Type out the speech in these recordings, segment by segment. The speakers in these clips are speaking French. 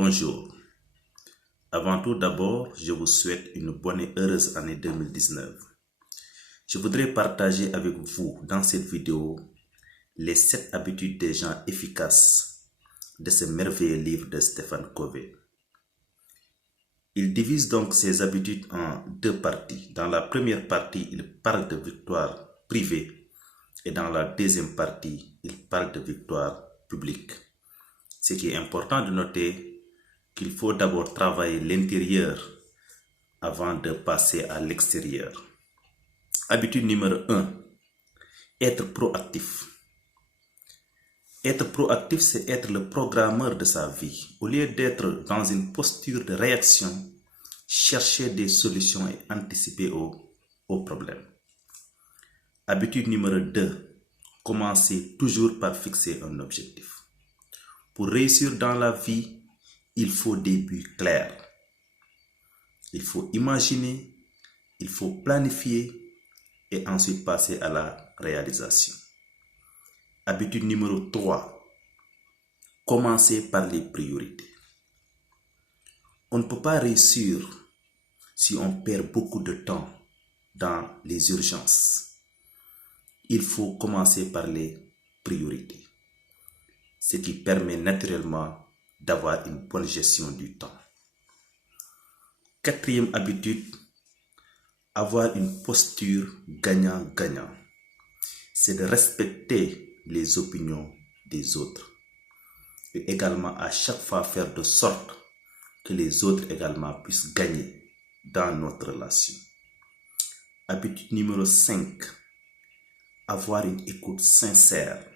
Bonjour. Avant tout d'abord, je vous souhaite une bonne et heureuse année 2019. Je voudrais partager avec vous dans cette vidéo les 7 habitudes des gens efficaces de ce merveilleux livre de Stephen Covey. Il divise donc ses habitudes en 2 parties. Dans la première partie, il parle de victoire privée et dans la deuxième partie, il parle de victoire publique. Ce qui est important de noter qu'il faut d'abord travailler l'intérieur avant de passer à l'extérieur. Habitude numéro 1, être proactif. Être proactif, c'est être le programmeur de sa vie. Au lieu d'être dans une posture de réaction, chercher des solutions et anticiper aux problèmes. Habitude numéro 2, commencer toujours par fixer un objectif. Pour réussir dans la vie, il faut des buts clairs. Il faut imaginer, il faut planifier et ensuite passer à la réalisation. Habitude numéro 3, commencer par les priorités. On ne peut pas réussir si on perd beaucoup de temps dans les urgences. Il faut commencer par les priorités, ce qui permet naturellement d'avoir une bonne gestion du temps. 4e habitude, avoir une posture gagnant-gagnant. C'est de respecter les opinions des autres et également à chaque fois faire de sorte que les autres également puissent gagner dans notre relation. Habitude numéro 5, avoir une écoute sincère.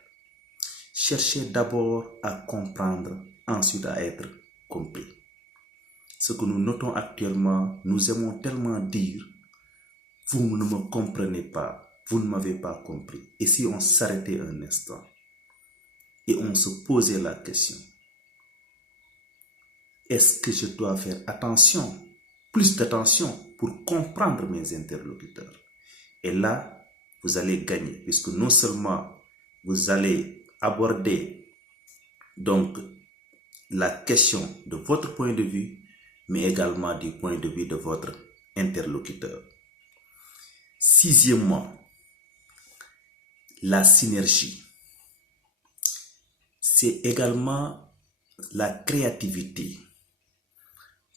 Cherchez d'abord à comprendre, ensuite à être compris. Ce que nous notons actuellement, nous aimons tellement dire « vous ne me comprenez pas, vous ne m'avez pas compris ». Et si on s'arrêtait un instant et on se posait la question, est-ce que je dois faire attention, plus d'attention pour comprendre mes interlocuteurs? Et là, vous allez gagner, puisque non seulement vous allez aborder donc la question de votre point de vue, mais également du point de vue de votre interlocuteur. 6e, la synergie. C'est également la créativité.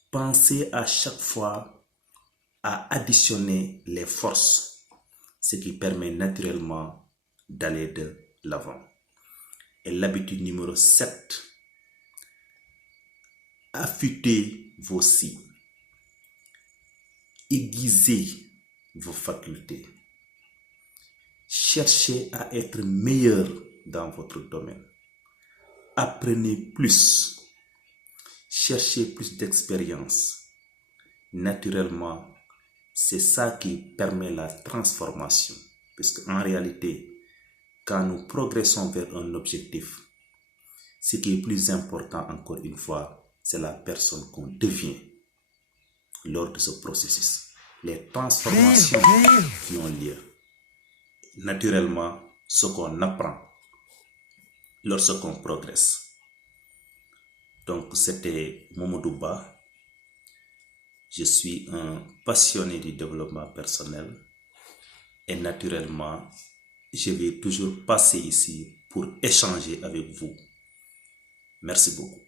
Pensez à chaque fois à additionner les forces, ce qui permet naturellement d'aller de l'avant. Et l'habitude numéro 7, affûtez vos cils, aiguisez vos facultés, cherchez à être meilleur dans votre domaine, apprenez plus, cherchez plus d'expérience. Naturellement, c'est ça qui permet la transformation, puisque en réalité, quand nous progressons vers un objectif, ce qui est plus important encore une fois, c'est la personne qu'on devient lors de ce processus. Les transformations qui ont lieu. Naturellement, ce qu'on apprend lorsqu'on progresse. Donc, c'était Momodou Ba. Je suis un passionné du développement personnel et naturellement, je vais toujours passer ici pour échanger avec vous. Merci beaucoup.